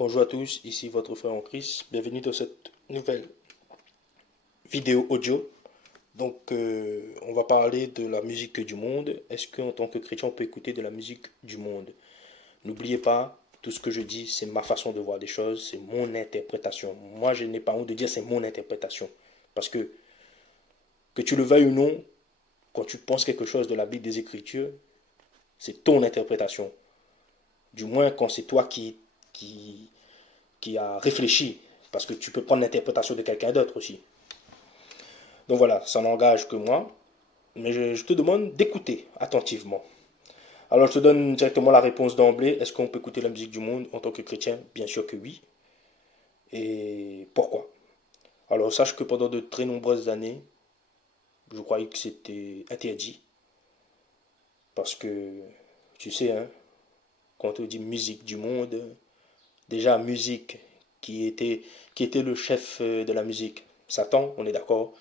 Bonjour à tous, ici votre frère en Christ. Bienvenue dans cette nouvelle vidéo audio. On va parler de la musique du monde. Est-ce qu'en tant que chrétien, on peut écouter de la musique du monde? N'oubliez pas, tout ce que je dis, c'est ma façon de voir les choses, c'est mon interprétation. Moi, je n'ai pas honte de dire c'est mon interprétation. Parce que tu le veuilles ou non, quand tu penses quelque chose de la Bible des Écritures, c'est ton interprétation. Du moins quand c'est toi qui a réfléchi, parce que tu peux prendre l'interprétation de quelqu'un d'autre aussi. Donc voilà, ça n'engage que moi, mais je te demande d'écouter attentivement. Alors je te donne directement la réponse d'emblée. Est-ce qu'on peut écouter la musique du monde en tant que chrétien? Bien sûr que oui. Et pourquoi? Alors sache que pendant de très nombreuses années, je croyais que c'était interdit, parce que tu sais, hein, quand on dit musique du monde, déjà musique qui était le chef de la musique, Satan, on est d'accord.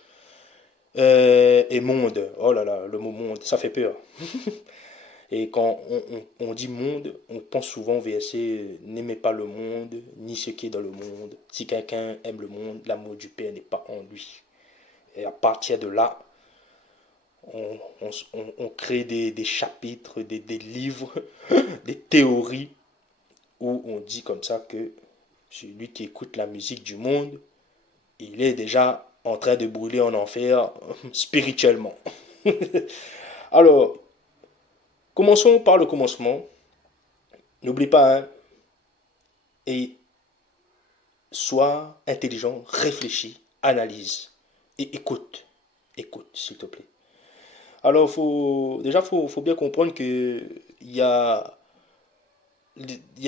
Et monde, oh là là, le mot monde, ça fait peur. Et quand on dit monde, on pense souvent au verset n'aimez pas le monde, ni ce qui est dans le monde. Si quelqu'un aime le monde, l'amour du Père n'est pas en lui. Et à partir de là, on crée des chapitres, des livres, des théories où on dit comme ça que celui qui écoute la musique du monde, il est déjà en train de brûler en enfer spirituellement. Alors, commençons par le commencement. N'oublie pas, hein, et sois intelligent, réfléchis, analyse et écoute. Écoute, s'il te plaît. Alors, faut bien comprendre que il y a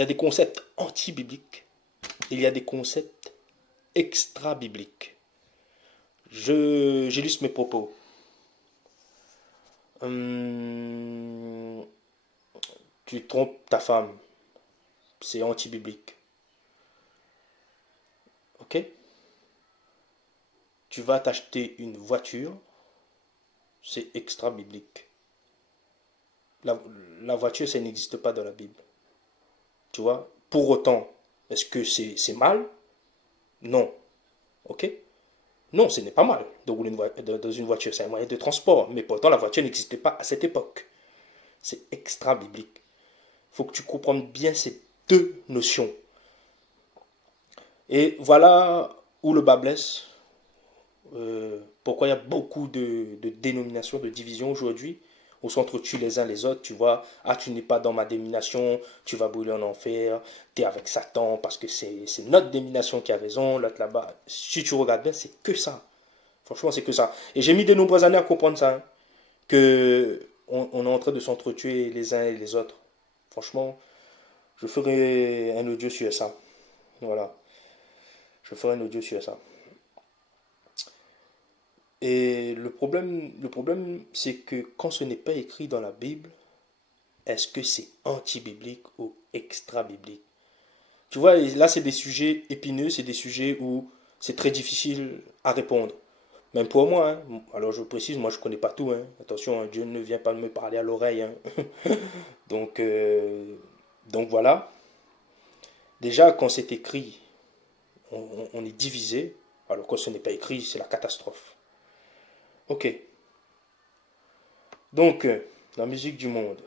des concepts anti-bibliques, il y a des concepts extra-bibliques. J'illustre mes propos. Hum, Tu trompes ta femme, c'est anti-biblique. Ok? Tu vas t'acheter une voiture, c'est extra-biblique. La, la voiture, ça n'existe pas dans la Bible. Tu vois? Pour autant, est-ce que c'est mal? Non. Ok? Non, ce n'est pas mal de rouler dans une voiture. C'est un moyen de transport. Mais pourtant, la voiture n'existait pas à cette époque. C'est extra-biblique. Il faut que tu comprennes bien ces deux notions. Et voilà où le bas blesse. Pourquoi il y a beaucoup de dénominations, de divisions aujourd'hui. On s'entretue les uns les autres, tu vois. Ah, tu n'es pas dans ma dénomination, tu vas brûler en enfer, tu es avec Satan parce que c'est notre dénomination qui a raison, l'autre là-bas. Si tu regardes bien, c'est que ça. Franchement, c'est que ça. Et j'ai mis de nombreuses années à comprendre ça, hein, que on est en train de s'entretuer les uns et les autres. Franchement, je ferai un audio sur ça. Voilà. Je ferai un audio sur ça. Et le problème, c'est que quand ce n'est pas écrit dans la Bible, est-ce que c'est anti-biblique ou extra-biblique? Tu vois, là, c'est des sujets épineux, c'est des sujets où c'est très difficile à répondre. Même pour moi, hein. Alors je précise, moi je ne connais pas tout, hein. Attention, hein, Dieu ne vient pas me parler à l'oreille, hein. Donc, euh, donc voilà. Déjà, quand c'est écrit, on est divisé. Alors quand ce n'est pas écrit, c'est la catastrophe. Ok. La musique du monde.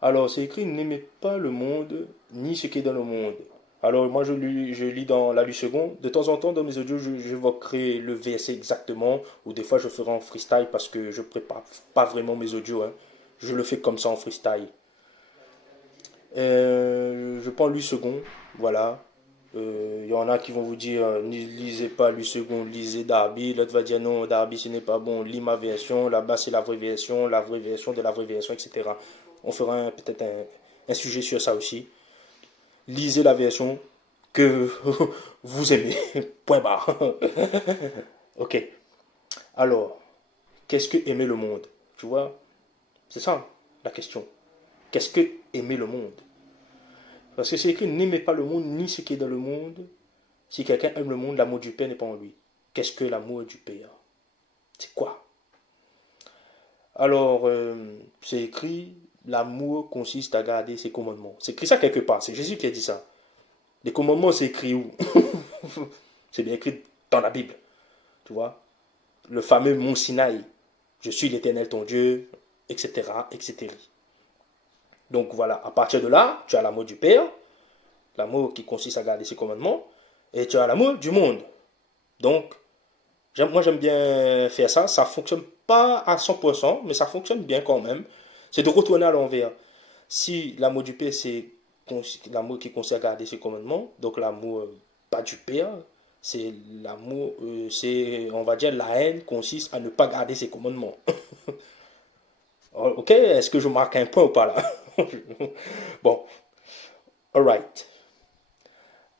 Alors, c'est écrit, n'aimez pas le monde, ni ce qui est dans le monde. Alors, moi, je lis dans la Lu Second. De temps en temps, dans mes audios, j'évoquerai le verset exactement, ou des fois, je ferai en freestyle parce que je prépare pas vraiment mes audios, hein. Je le fais comme ça en freestyle. Je prends Lu Second, voilà. Il y en a qui vont vous dire, ne lisez pas Lu Second, lisez Darby. L'autre va dire, non, Darby, ce n'est pas bon, lis ma version. Là-bas, c'est la vraie version de la vraie version, etc. On fera peut-être un sujet sur ça aussi. Lisez la version que vous aimez. Point barre. Ok. Alors, qu'est-ce que aimer le monde? Tu vois, c'est ça la question. Qu'est-ce que aimer le monde? Parce que c'est écrit, n'aimez pas le monde, ni ce qui est dans le monde. Si quelqu'un aime le monde, l'amour du Père n'est pas en lui. Qu'est-ce que l'amour du Père? C'est quoi? Alors, c'est écrit, l'amour consiste à garder ses commandements. C'est écrit ça quelque part, c'est Jésus qui a dit ça. Les commandements, c'est écrit où? C'est bien écrit dans la Bible, tu vois. Le fameux mont Sinaï. Je suis l'Éternel ton Dieu, etc., etc. Donc voilà, à partir de là, tu as l'amour du Père, l'amour qui consiste à garder ses commandements, et tu as l'amour du monde. Donc, moi j'aime bien faire ça, ça fonctionne pas à 100%, mais ça fonctionne bien quand même. C'est de retourner à l'envers. Si l'amour du Père, c'est l'amour qui consiste à garder ses commandements, donc l'amour pas du Père, c'est l'amour, c'est, on va dire, la haine consiste à ne pas garder ses commandements. Ok, est-ce que je marque un point ou pas là? Bon, alright.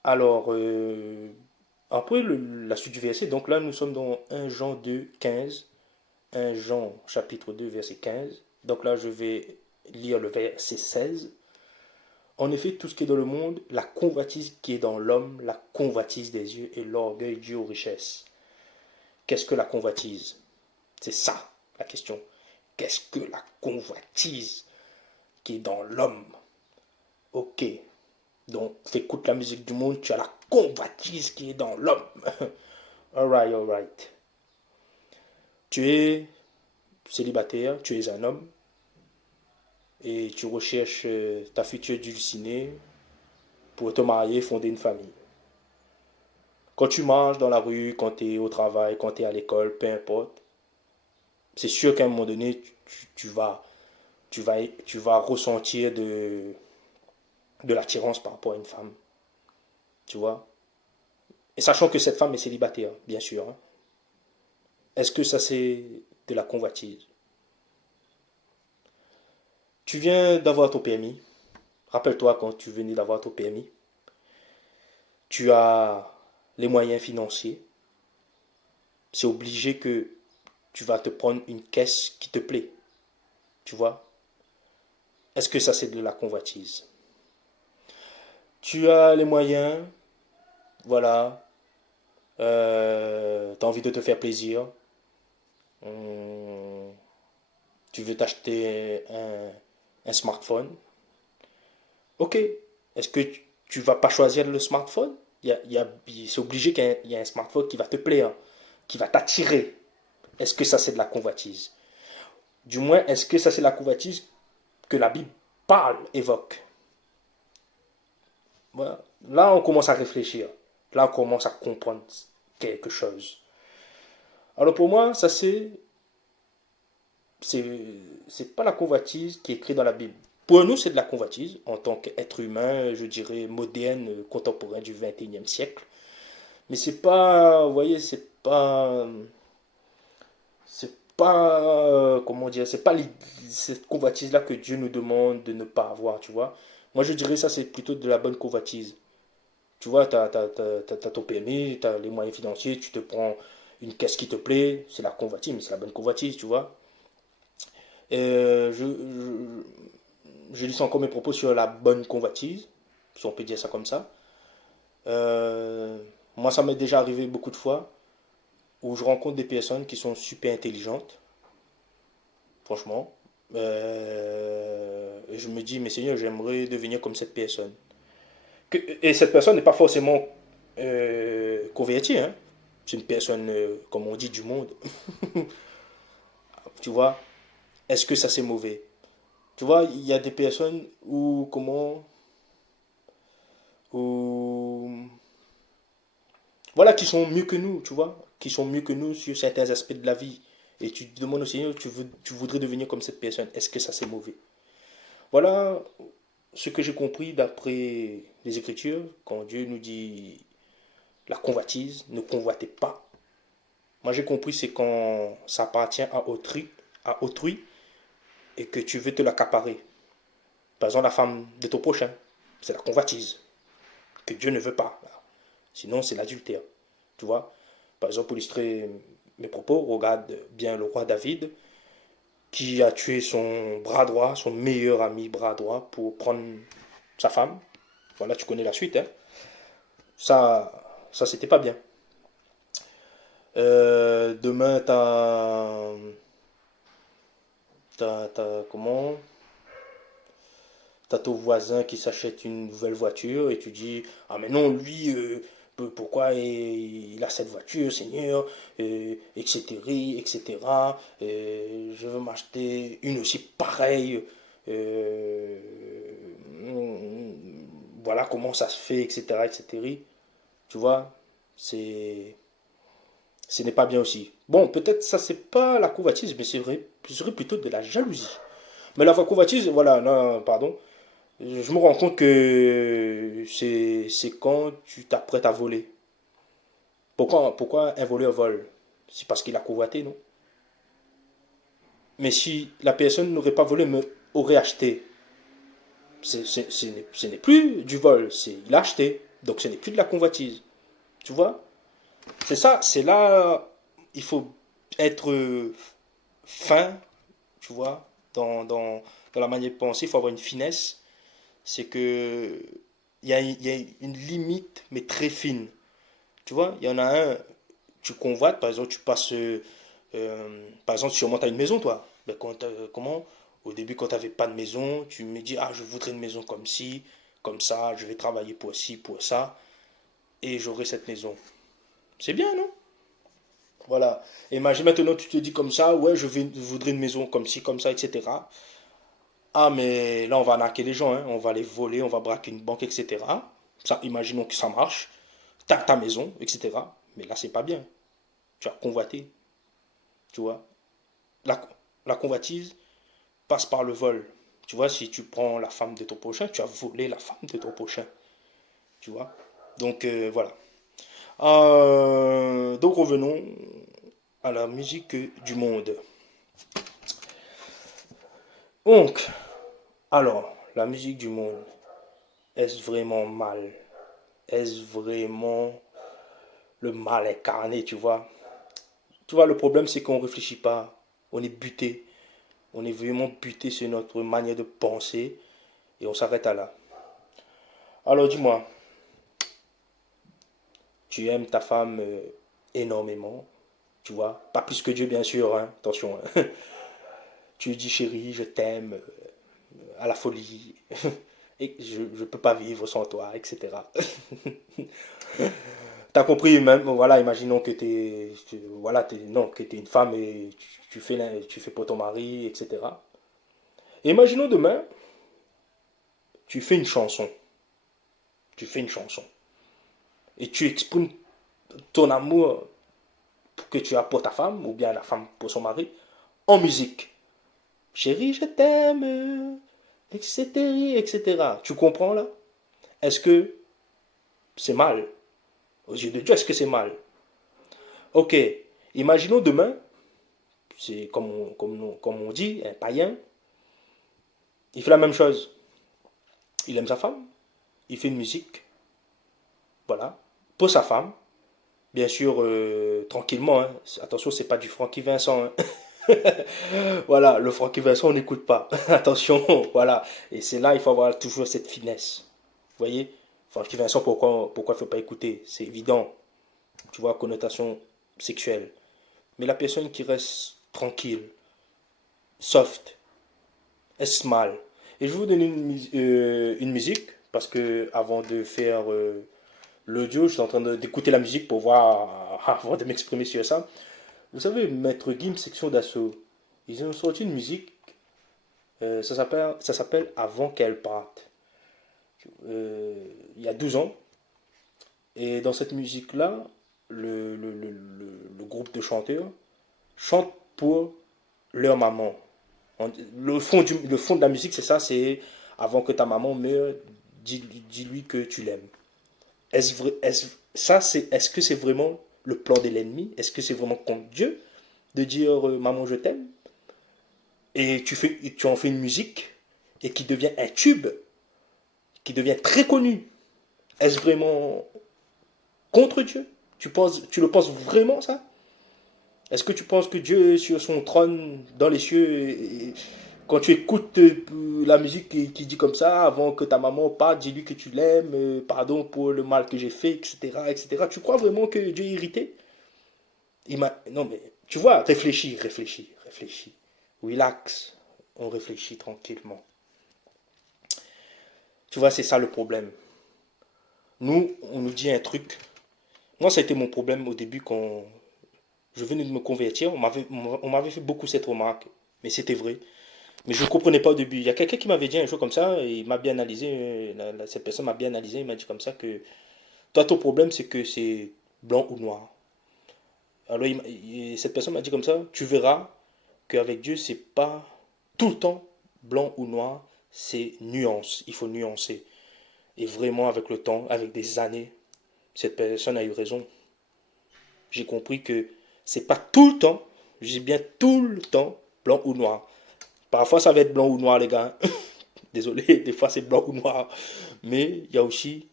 Alors, après la suite du verset, donc là nous sommes dans 1 Jean 2, 15. 1 Jean chapitre 2, verset 15. Donc là je vais lire le verset 16. En effet, tout ce qui est dans le monde, la convoitise qui est dans l'homme, la convoitise des yeux et l'orgueil dû aux richesses. Qu'est-ce que la convoitise? C'est ça la question. Qu'est-ce que la convoitise qui est dans l'homme? Ok. Donc, tu écoutes la musique du monde, tu as la convoitise qui est dans l'homme. Alright, alright. Tu es célibataire, tu es un homme et tu recherches ta future dulcinée pour te marier, fonder une famille. Quand tu marches dans la rue, quand tu es au travail, quand tu es à l'école, peu importe, c'est sûr qu'à un moment donné, tu vas ressentir de l'attirance par rapport à une femme. Tu vois? Et sachant que cette femme est célibataire, bien sûr. Hein. Est-ce que ça c'est de la convoitise? Tu viens d'avoir ton permis. Rappelle-toi quand tu venais d'avoir ton permis. Tu as les moyens financiers. C'est obligé que tu vas te prendre une caisse qui te plaît. Tu vois? Est-ce que ça c'est de la convoitise? Tu as les moyens, voilà. Tu as envie de te faire plaisir. Hum, tu veux t'acheter un smartphone. Ok. Est-ce que tu vas pas choisir le smartphone? C'est obligé qu'il y ait un smartphone qui va te plaire, qui va t'attirer. Est-ce que ça c'est de la convoitise? Du moins, est-ce que ça c'est la convoitise que la Bible parle, évoque? Voilà. Là, on commence à réfléchir. Là, on commence à comprendre quelque chose. Alors pour moi, ça c'est c'est pas la convoitise qui est écrite dans la Bible. Pour nous, c'est de la convoitise en tant qu'être humain, je dirais moderne, contemporain du 21e siècle. Mais c'est pas, vous voyez, c'est pas, comment dire, c'est pas cette convoitise-là que Dieu nous demande de ne pas avoir, tu vois. Moi, je dirais ça, c'est plutôt de la bonne convoitise. Tu vois, t'as ton permis, t'as les moyens financiers, tu te prends une caisse qui te plaît, c'est la convoitise, mais c'est la bonne convoitise, tu vois. Je lis encore mes propos sur la bonne convoitise, si on peut dire ça comme ça. Euh, Moi, ça m'est déjà arrivé beaucoup de fois où je rencontre des personnes qui sont super intelligentes, franchement. Et je me dis, mais Seigneur, j'aimerais devenir comme cette personne. Et cette personne n'est pas forcément convertie, hein. C'est une personne, comme on dit, du monde. Tu vois, est-ce que ça c'est mauvais? Tu vois, il y a des personnes où, comment, où, voilà, qui sont mieux que nous, tu vois, qui sont mieux que nous sur certains aspects de la vie. Et tu te demandes au Seigneur, tu voudrais devenir comme cette personne. Est-ce que ça c'est mauvais? Voilà ce que j'ai compris d'après les Écritures, quand Dieu nous dit la convoitise, ne convoitez pas. Moi j'ai compris c'est quand ça appartient à autrui et que tu veux te l'accaparer. Par exemple la femme de ton prochain, c'est la convoitise que Dieu ne veut pas. Sinon c'est l'adultère. Tu vois? Par exemple pour illustrer mes propos, regarde bien le roi David qui a tué son bras droit, son meilleur ami bras droit pour prendre sa femme. Voilà, tu connais la suite. Hein. Ça c'était pas bien. Demain, comment? t'as ton voisin qui s'achète une nouvelle voiture et tu dis, ah mais non, lui, pourquoi il a cette voiture, Seigneur, etc., etc. Je veux m'acheter une aussi pareille. euh, voilà comment ça se fait, etc., etc. Tu vois, c'est, ce n'est pas bien aussi. Bon, peut-être ça, c'est pas la convoitise, mais c'est vrai, ce serait plutôt de la jalousie. Mais la convoitise, voilà, non, pardon, je me rends compte que c'est quand tu t'apprêtes à voler. Pourquoi un voleur vole? C'est parce qu'il a convoité, non? Mais si la personne n'aurait pas volé, mais aurait acheté, ce n'est plus du vol, il a acheté. Donc ce n'est plus de la convoitise. Tu vois? C'est ça, c'est là, il faut être fin, tu vois, dans la manière de penser, il faut avoir une finesse. C'est que il y a une limite, mais très fine. Tu vois, il y en a un, tu convoites, par exemple, tu passes, par exemple, tu remontes à une maison, toi. Ben, comment? Au début, quand tu n'avais pas de maison, tu me dis, ah, je voudrais une maison comme ci, comme ça, je vais travailler pour ci, pour ça, et j'aurai cette maison. C'est bien, non? Voilà. Imagine maintenant, tu te dis comme ça, ouais, je voudrais une maison comme ci, comme ça, etc. Ah, mais là, on va arnaquer les gens, hein. On va les voler, on va braquer une banque, etc. Ça, imaginons que ça marche. T'as ta maison, etc. Mais là, c'est pas bien. Tu as convoité, tu vois. La, la convoitise passe par le vol. Tu vois, si tu prends la femme de ton prochain, tu as volé la femme de ton prochain. Tu vois. Donc, voilà. Donc, revenons à la musique du monde. Donc, alors, la musique du monde, est-ce vraiment mal? Est-ce vraiment le mal incarné, tu vois? Tu vois, le problème, c'est qu'on ne réfléchit pas. On est buté. On est vraiment buté sur notre manière de penser et on s'arrête à là. Alors dis-moi, tu aimes ta femme énormément, tu vois? Pas plus que Dieu, bien sûr, hein, attention, hein. Tu lui dis chérie, je t'aime à la folie. Et je ne peux pas vivre sans toi, etc. T'as compris, même, voilà, imaginons que voilà, non, que t'es une femme et tu fais pour ton mari, etc. Et imaginons demain, tu fais une chanson, tu fais une chanson, et tu exprimes ton amour que tu as pour ta femme, ou bien la femme pour son mari, en musique. Chérie, je t'aime, etc., etc. Tu comprends là? Est-ce que c'est mal? Aux yeux de Dieu, est-ce que c'est mal? Ok, imaginons demain, c'est comme on dit, un païen, il fait la même chose. Il aime sa femme, il fait une musique, voilà, pour sa femme, bien sûr, tranquillement, hein. Attention, c'est pas du Francky Vincent, hein. Voilà, le Francky Vincent, on n'écoute pas. Attention, voilà. Et c'est là, il faut avoir toujours cette finesse. Vous voyez? Francky Vincent, pourquoi il ne faut pas écouter? C'est évident, tu vois, connotation sexuelle. Mais la personne qui reste tranquille, soft, elle smile. Et je vais vous donner une musique, parce que avant de faire l'audio, je suis en train d'écouter la musique pour voir, avant de m'exprimer sur ça. Vous savez, Maître Gims, section d'assaut, ils ont sorti une musique, ça s'appelle Avant qu'elle parte. Il y a 12 ans. Et dans cette musique-là, le groupe de chanteurs chante pour leur maman. Le fond de la musique, c'est ça, c'est avant que ta maman meure, dis-lui que tu l'aimes. Est-ce que c'est vraiment le plan de l'ennemi? Est-ce que c'est vraiment contre Dieu de dire maman je t'aime? Et tu en fais une musique et qui devient un tube, qui devient très connu. Est-ce vraiment contre Dieu? Tu le penses vraiment ça? Est-ce que tu penses que Dieu est sur son trône dans les cieux et quand tu écoutes la musique qui dit comme ça, avant que ta maman parte, dis-lui que tu l'aimes, pardon pour le mal que j'ai fait, etc., etc. Tu crois vraiment que Dieu est irrité? Non mais, tu vois, réfléchis, réfléchis. Relax, on réfléchit tranquillement. Tu vois, c'est ça le problème. Nous, on nous dit un truc. Moi, ça a été mon problème au début quand je venais de me convertir. On m'avait fait beaucoup cette remarque. Mais c'était vrai. Mais je ne comprenais pas au début. Il y a quelqu'un qui m'avait dit un jour comme ça, et il m'a bien analysé. Cette personne m'a bien analysé. Il m'a dit comme ça que toi, ton problème, c'est que c'est blanc ou noir. Alors, cette personne m'a dit comme ça, tu verras qu'avec Dieu, c'est pas tout le temps blanc ou noir, c'est nuance. Il faut nuancer. Et vraiment, avec le temps, avec des années, cette personne a eu raison. J'ai compris que c'est pas tout le temps, j'ai bien tout le temps, blanc ou noir. Parfois, ça va être blanc ou noir, les gars. Désolé, des fois, c'est blanc ou noir. Mais il y a aussi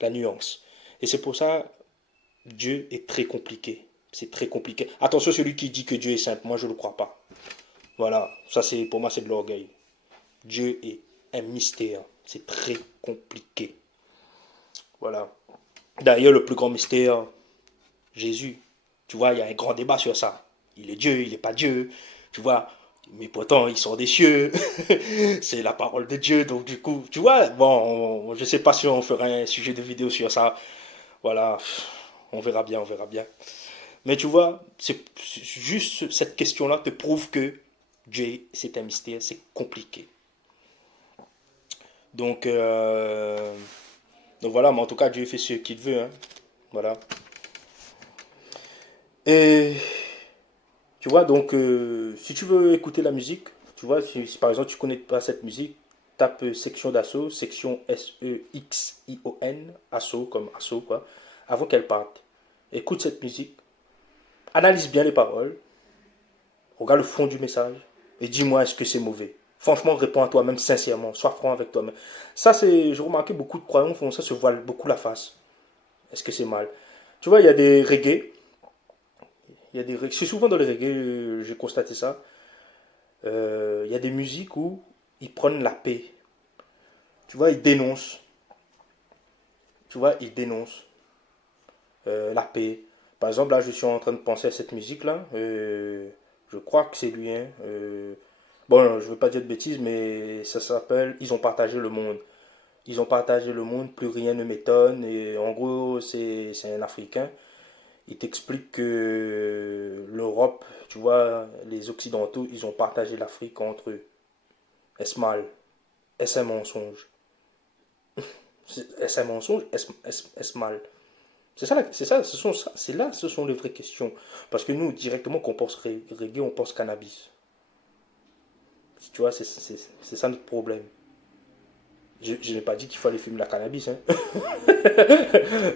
la nuance. Et c'est pour ça, Dieu est très compliqué. C'est très compliqué. Attention, celui qui dit que Dieu est simple, moi, je ne le crois pas. Voilà, ça, c'est pour moi, c'est de l'orgueil. Dieu est un mystère. C'est très compliqué. Voilà. D'ailleurs, le plus grand mystère, Jésus. Tu vois, il y a un grand débat sur ça. Il est Dieu, il n'est pas Dieu. Tu vois, mais pourtant, il sort des cieux. C'est la parole de Dieu. Donc, du coup, tu vois, bon, je ne sais pas si on fera un sujet de vidéo sur ça. Voilà, on verra bien, on verra bien. Mais tu vois, c'est juste cette question-là te prouve que Dieu, c'est un mystère, c'est compliqué. Donc, donc voilà, mais en tout cas, Dieu fait ce qu'il veut. Hein. Voilà. Et tu vois, donc, si tu veux écouter la musique, tu vois, si par exemple tu connais pas cette musique, tape section d'assaut, section Sexion, assaut comme assaut, quoi, avant qu'elle parte. Écoute cette musique, analyse bien les paroles, regarde le fond du message, et dis-moi est-ce que c'est mauvais. Franchement, réponds à toi-même sincèrement, sois franc avec toi-même. Ça, c'est, j'ai remarqué beaucoup de croyants font ça, se voilent beaucoup la face. Est-ce que c'est mal? Tu vois, il y a des reggae, c'est souvent dans les reggae, j'ai constaté ça. Il y a des musiques où ils prennent la paix. Tu vois, ils dénoncent. Tu vois, ils dénoncent la paix. Par exemple, là, je suis en train de penser à cette musique-là. Je crois que c'est lui. Hein. Bon, je ne veux pas dire de bêtises, mais ça s'appelle Ils ont partagé le monde. Ils ont partagé le monde, plus rien ne m'étonne. Et en gros, c'est un Africain. Il t'explique que l'Europe, tu vois, les Occidentaux, ils ont partagé l'Afrique entre eux. Est-ce mal? Est-ce un mensonge? Est-ce un mensonge? Est-ce mal? Ce sont les vraies questions. Parce que nous, directement, quand on pense reggae, on pense cannabis. Tu vois, c'est ça notre problème. Je n'ai pas dit qu'il fallait fumer la cannabis. Hein.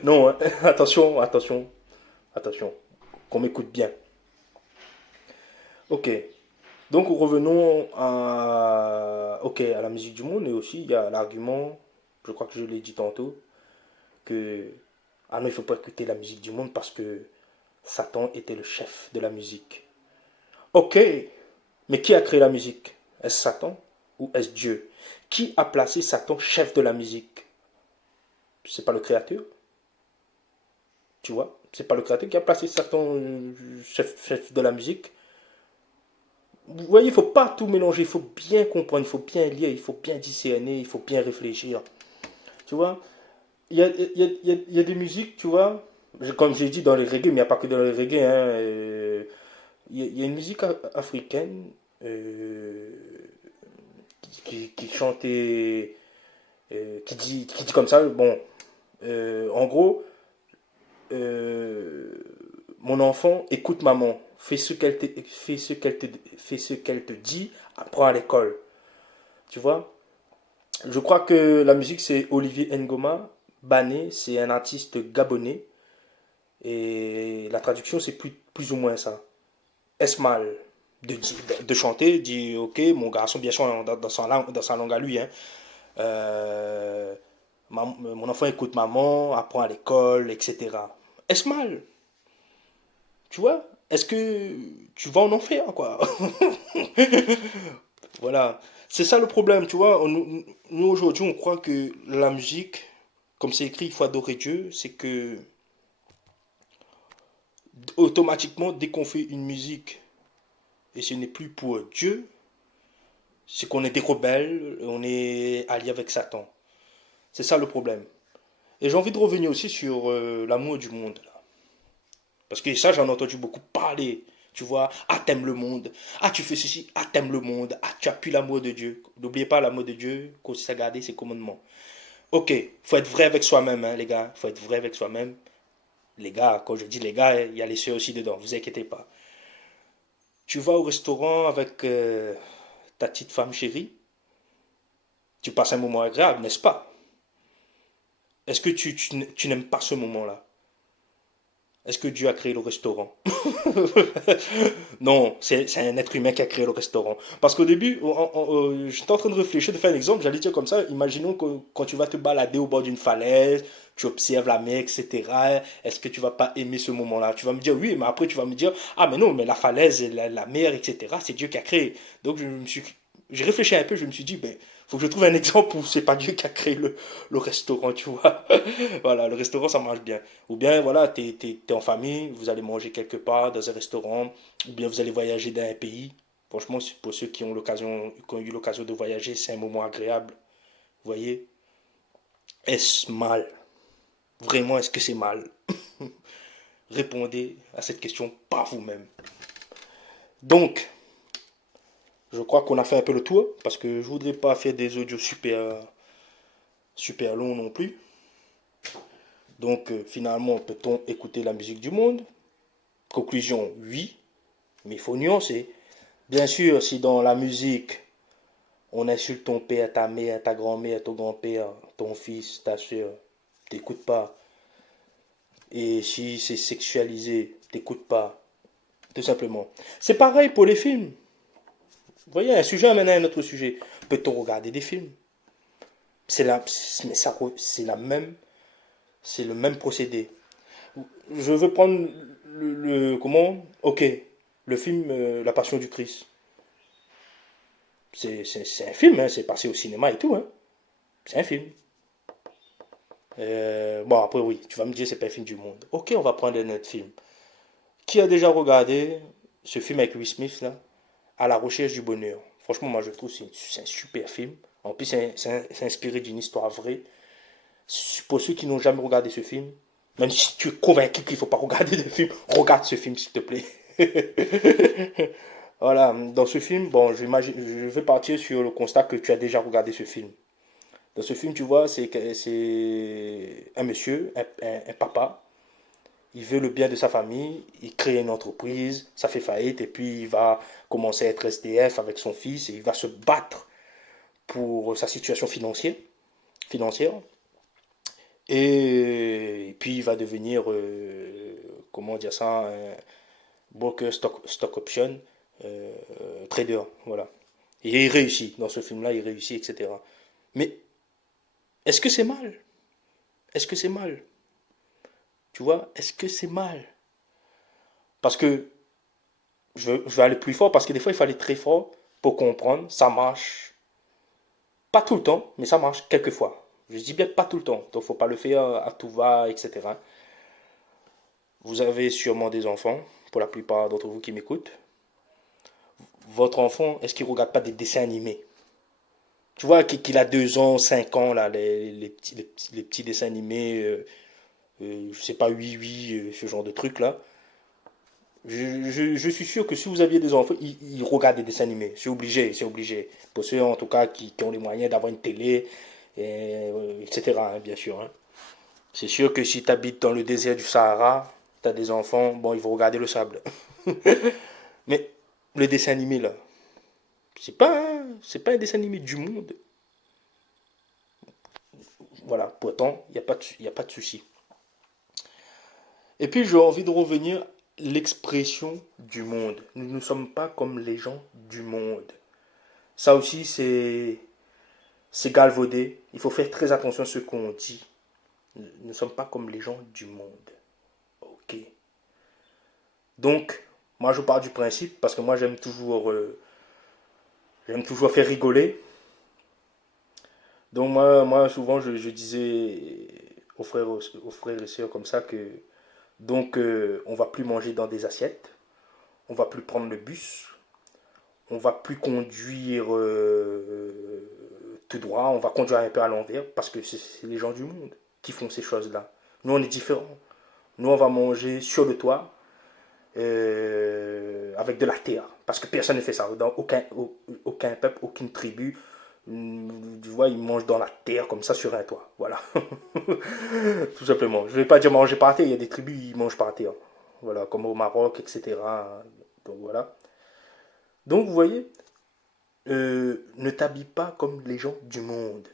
Non, hein. Attention, attention, attention. Qu'on m'écoute bien. Ok. Donc revenons à la musique du monde et aussi il y a l'argument, je crois que je l'ai dit tantôt, que ah non, il ne faut pas écouter la musique du monde parce que Satan était le chef de la musique. Ok, mais qui a créé la musique? Est-ce Satan ou est-ce Dieu? Qui a placé Satan chef de la musique? C'est pas le créateur, tu vois? C'est pas le créateur qui a placé Satan chef de la musique. Vous voyez, il ne faut pas tout mélanger, il faut bien comprendre, il faut bien lire, il faut bien discerner, il faut bien réfléchir. Tu vois, il y a des musiques, tu vois, comme j'ai dit dans les reggae, mais il n'y a pas que dans les reggae. Hein, il y a une musique africaine qui chantait, qui dit comme ça, bon, en gros, euh, mon enfant, écoute maman, fais ce qu'elle te dit, apprends à l'école. Tu vois? Je crois que la musique c'est Olivier Ngoma. Bané, c'est un artiste gabonais. Et la traduction c'est plus ou moins ça. Esmal de chanter, dit ok, mon garçon, bien sûr, dans sa langue à lui. Hein. Euh, mon enfant écoute maman, apprend à l'école, etc. Esmal, tu vois? Est-ce que tu vas en enfer, quoi? Voilà. C'est ça le problème, tu vois. Nous, aujourd'hui, on croit que la musique, comme c'est écrit, il faut adorer Dieu, c'est que automatiquement, dès qu'on fait une musique et ce n'est plus pour Dieu, c'est qu'on est des rebelles, on est allié avec Satan. C'est ça le problème. Et j'ai envie de revenir aussi sur l'amour du monde. Là. Parce que ça, j'en ai entendu beaucoup parler. Tu vois, ah, t'aimes le monde. Ah, tu fais ceci. Ah, t'aimes le monde. Ah, tu appuies l'amour de Dieu. N'oubliez pas l'amour de Dieu, consiste à garder ses commandements. Ok, faut être vrai avec soi-même, hein, les gars. Faut être vrai avec soi-même. Les gars, quand je dis les gars, il y a les sœurs aussi dedans. Vous inquiétez pas. Tu vas au restaurant avec ta petite femme chérie. Tu passes un moment agréable, n'est-ce pas? Est-ce que tu n'aimes pas ce moment-là? Est-ce que Dieu a créé le restaurant? Non, c'est un être humain qui a créé le restaurant. Parce qu'au début, j'étais en train de réfléchir, de faire un exemple, j'allais dire comme ça, imaginons que quand tu vas te balader au bord d'une falaise, tu observes la mer, etc. Est-ce que tu vas pas aimer ce moment-là? Tu vas me dire oui, mais après tu vas me dire, ah mais non, mais la falaise, la mer, etc. C'est Dieu qui a créé. Donc j'ai réfléchi un peu, je me suis dit, ben, faut que je trouve un exemple où c'est pas Dieu qui a créé le restaurant, tu vois. Voilà, le restaurant, ça marche bien. Ou bien, voilà, t'es en famille, vous allez manger quelque part dans un restaurant, ou bien vous allez voyager dans un pays. Franchement, pour ceux qui ont eu l'occasion de voyager, c'est un moment agréable. Vous voyez, est-ce mal? Vraiment, est-ce que c'est mal? Répondez à cette question par vous-même. Donc, je crois qu'on a fait un peu le tour, parce que je voudrais pas faire des audios super longs non plus. Donc, finalement, peut-on écouter la musique du monde? Conclusion, oui, mais il faut nuancer. Bien sûr, si dans la musique, on insulte ton père, ta mère, ta grand-mère, ton grand-père, ton fils, ta soeur, t'écoutes pas. Et si c'est sexualisé, t'écoutes pas. Tout simplement. C'est pareil pour les films. Vous voyez, un sujet amène à un autre sujet. Peut-on regarder des films? C'est la, mais ça, c'est le même procédé. Je veux prendre comment? Ok, le film La Passion du Christ. C'est un film, hein, c'est passé au cinéma et tout. Hein. C'est un film. Bon, après, oui, tu vas me dire, c'est pas un film du monde. Ok, on va prendre un autre film. Qui a déjà regardé ce film avec Will Smith, là, À la recherche du bonheur? Franchement, moi, je trouve que c'est un super film. En plus, c'est inspiré d'une histoire vraie. Pour ceux qui n'ont jamais regardé ce film, même si tu es convaincu qu'il ne faut pas regarder de film, regarde ce film, s'il te plaît. Voilà, dans ce film, bon, je vais partir sur le constat que tu as déjà regardé ce film. Dans ce film, tu vois, c'est un monsieur, un papa. Il veut le bien de sa famille, il crée une entreprise, ça fait faillite, et puis il va commencer à être SDF avec son fils, et il va se battre pour sa situation financière. Et puis il va devenir, comment dire ça, un broker stock option, euh, trader, voilà. Et il réussit, dans ce film-là, il réussit, etc. Mais est-ce que c'est mal? Est-ce que c'est mal? Tu vois, est-ce que c'est mal? Parce que je vais aller plus fort, parce que des fois, il faut aller très fort pour comprendre. Ça marche. Pas tout le temps, mais ça marche quelquefois. Je dis bien pas tout le temps. Donc, il ne faut pas le faire à tout va, etc. Vous avez sûrement des enfants, pour la plupart d'entre vous qui m'écoutent. Votre enfant, est-ce qu'il ne regarde pas des dessins animés? Tu vois qu'il a 2 ans, 5 ans, là, les petits dessins animés, je sais pas, oui, oui, ce genre de trucs là. Je suis sûr que si vous aviez des enfants, ils regardent des dessins animés. C'est obligé, c'est obligé. Pour ceux en tout cas qui ont les moyens d'avoir une télé, etc. Hein, bien sûr. Hein. C'est sûr que si tu habites dans le désert du Sahara, tu as des enfants, bon, ils vont regarder le sable. Mais le dessin animé là, c'est pas un dessin animé du monde. Voilà, pourtant, il y a pas de souci. Et puis j'ai envie de revenir à l'expression du monde. Nous ne sommes pas comme les gens du monde. Ça aussi, c'est galvaudé. Il faut faire très attention à ce qu'on dit. Nous ne sommes pas comme les gens du monde. Ok. Donc, moi, je pars du principe, parce que moi, j'aime toujours faire rigoler. Donc, moi souvent, je disais aux frères et sœurs comme ça que, donc, on va plus manger dans des assiettes. On va plus prendre le bus. On va plus conduire tout droit, on va conduire un peu à l'envers, parce que c'est les gens du monde qui font ces choses-là. Nous, on est différents. Nous, on va manger sur le toit, avec de la terre. Parce que personne ne fait ça. Dans aucun peuple, aucune tribu, tu vois, ils mangent dans la terre comme ça sur un toit. Voilà. Tout simplement. Je ne vais pas dire manger par terre. Il y a des tribus, ils mangent par terre. Voilà, comme au Maroc, etc. Donc voilà. Donc vous voyez, ne t'habille pas comme les gens du monde.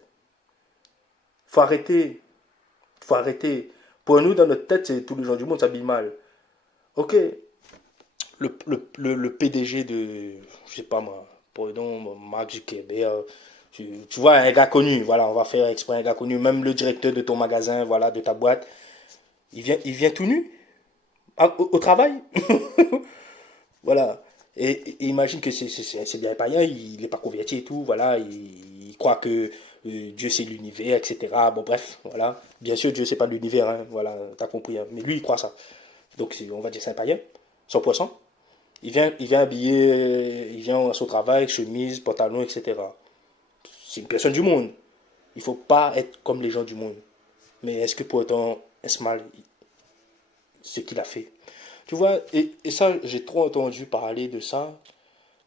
Faut arrêter. Faut arrêter. Pour nous, dans notre tête, c'est tous les gens du monde s'habillent mal. Ok, le PDG de, je sais pas moi, pardon, Mark Zuckerberg, tu vois, un gars connu, voilà, on va faire exprès un gars connu, même le directeur de ton magasin, voilà, de ta boîte, il vient tout nu au travail, voilà. Et imagine que c'est bien païen, il n'est pas converti et tout, voilà, il croit que Dieu c'est l'univers, etc. Bon, bref, voilà. Bien sûr, Dieu c'est pas l'univers, hein, voilà, t'as compris, hein, mais lui il croit ça. Donc, on va dire c'est un païen, 100%. Il vient habillé, il vient à son travail, chemise, pantalon, etc. C'est une personne du monde. Il ne faut pas être comme les gens du monde. Mais est-ce que pour autant, est-ce mal ce qu'il a fait? Tu vois, et ça, j'ai trop entendu parler de ça.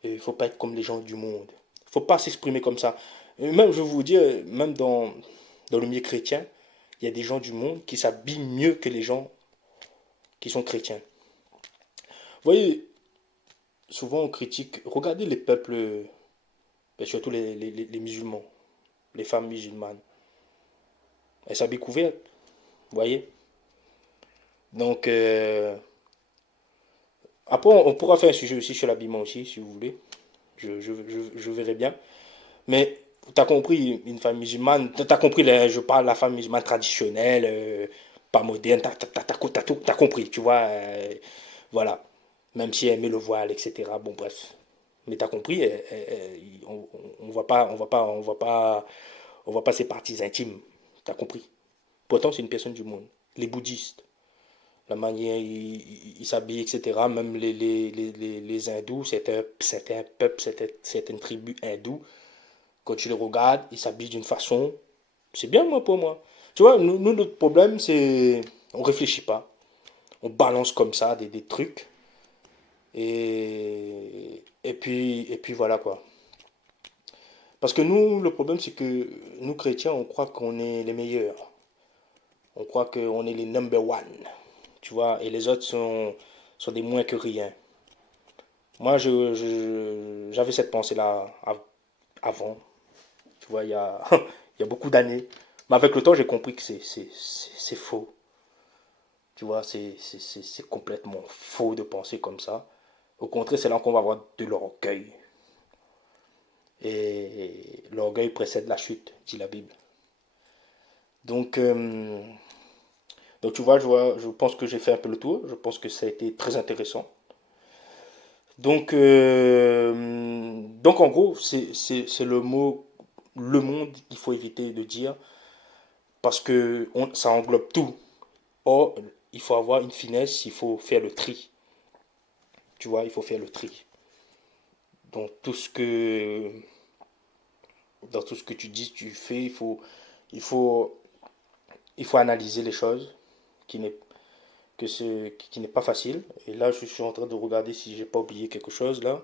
Il ne faut pas être comme les gens du monde. Il ne faut pas s'exprimer comme ça. Et même, je vais vous dire, même dans le milieu chrétien, il y a des gens du monde qui s'habillent mieux que les gens qui sont chrétiens. Vous voyez, souvent on critique, regardez les peuples, ben surtout les musulmans, les femmes musulmanes. Elles s'habillent couvertes, vous voyez. Donc, après, on pourra faire un sujet aussi sur l'habillement aussi, si vous voulez. Je verrai bien. Mais, tu as compris, une femme musulmane, tu as compris, je parle de la femme musulmane traditionnelle, pas moderne, t'as compris, tu vois. Voilà. Même si elle met le voile, etc. Bon, bref. Mais tu as compris, on va pas, on va pas, on va pas, on va pas ses parties intimes. Tu as compris. Pourtant, c'est une personne du monde. Les bouddhistes, la manière ils s'habillent, etc. Même les hindous, c'est un peuple, c'est une tribu hindoue. Quand tu les regardes, ils s'habillent d'une façon. C'est bien, moi, pour moi. Tu vois, notre problème, c'est. On réfléchit pas. On balance comme ça des trucs. Et puis voilà, quoi. Parce que nous, le problème, c'est que nous, chrétiens, on croit qu'on est les meilleurs. On croit qu'on est les number one. Tu vois, et les autres sont des moins que rien. Moi, j'avais cette pensée-là avant, tu vois, il y a beaucoup d'années. Mais avec le temps, j'ai compris que c'est faux. Tu vois, c'est complètement faux de penser comme ça. Au contraire, c'est là qu'on va avoir de l'orgueil. Et l'orgueil précède la chute, dit la Bible. Donc, tu vois, je pense que j'ai fait un peu le tour. Je pense que ça a été très intéressant. Donc en gros, c'est le mot, le monde qu'il faut éviter de dire parce que ça englobe tout. Or, il faut avoir une finesse, il faut faire le tri. Tu vois, il faut faire le tri. Donc dans tout ce que tu dis, tu fais, il faut, il faut analyser les choses qui n'est qui n'est pas facile. Et là, je suis en train de regarder si j'ai pas oublié quelque chose là.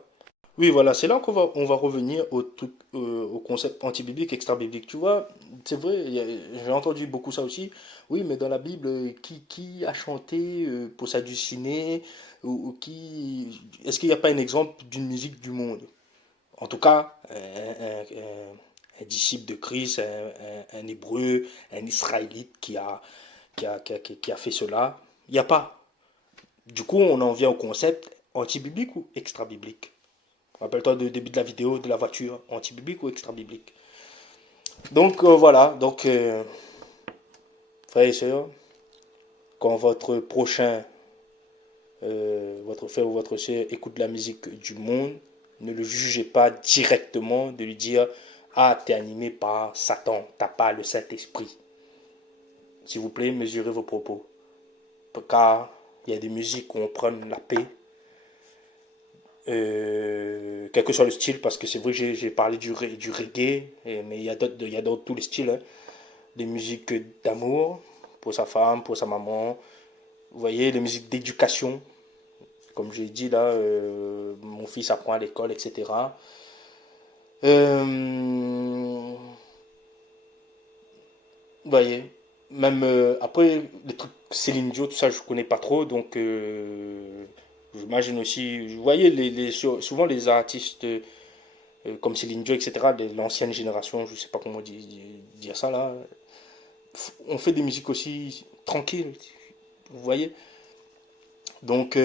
Oui, voilà, c'est là qu'on va revenir au concept anti-biblique, extra-biblique. Tu vois, c'est vrai, j'ai entendu beaucoup ça aussi. Oui, mais dans la Bible, qui a chanté pour s'adouciner ou qui... Est-ce qu'il n'y a pas un exemple d'une musique du monde? En tout cas, un disciple de Christ, un hébreu, un israélite qui a fait cela. Il n'y a pas. Du coup, on en vient au concept anti-biblique ou extra-biblique. Rappelle-toi du début de la vidéo de la voiture, anti-biblique ou extra-biblique. Donc voilà, donc frères et sœurs, quand votre prochain, votre frère ou votre sœur écoute la musique du monde, ne le jugez pas directement de lui dire ah, t'es animé par Satan, t'as pas le Saint-Esprit. S'il vous plaît, mesurez vos propos. Car il y a des musiques où on prend la paix quel que soit le style, parce que c'est vrai que j'ai parlé du reggae, mais il y a d'autres tous les styles, hein. Des musiques d'amour pour sa femme, pour sa maman. Vous voyez, les musiques d'éducation, comme j'ai dit là, mon fils apprend à l'école, etc. Vous voyez, même après, les trucs Céline Dion, tout ça, je connais pas trop, donc j'imagine aussi, vous voyez, souvent les artistes comme Céline Dion, etc., de l'ancienne génération, je sais pas comment dire ça là, on fait des musiques aussi tranquilles, vous voyez. Donc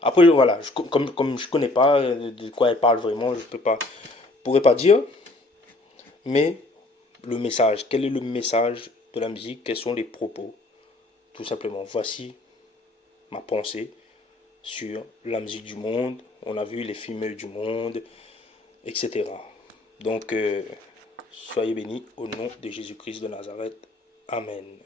après voilà, comme je connais pas de quoi elle parle vraiment, je peux pas, pourrais pas dire, mais le message, quel est le message de la musique, quels sont les propos, tout simplement. Voici ma pensée sur la musique du monde. On a vu les films du monde, etc. Donc soyez bénis au nom de Jésus-Christ de Nazareth. Amen.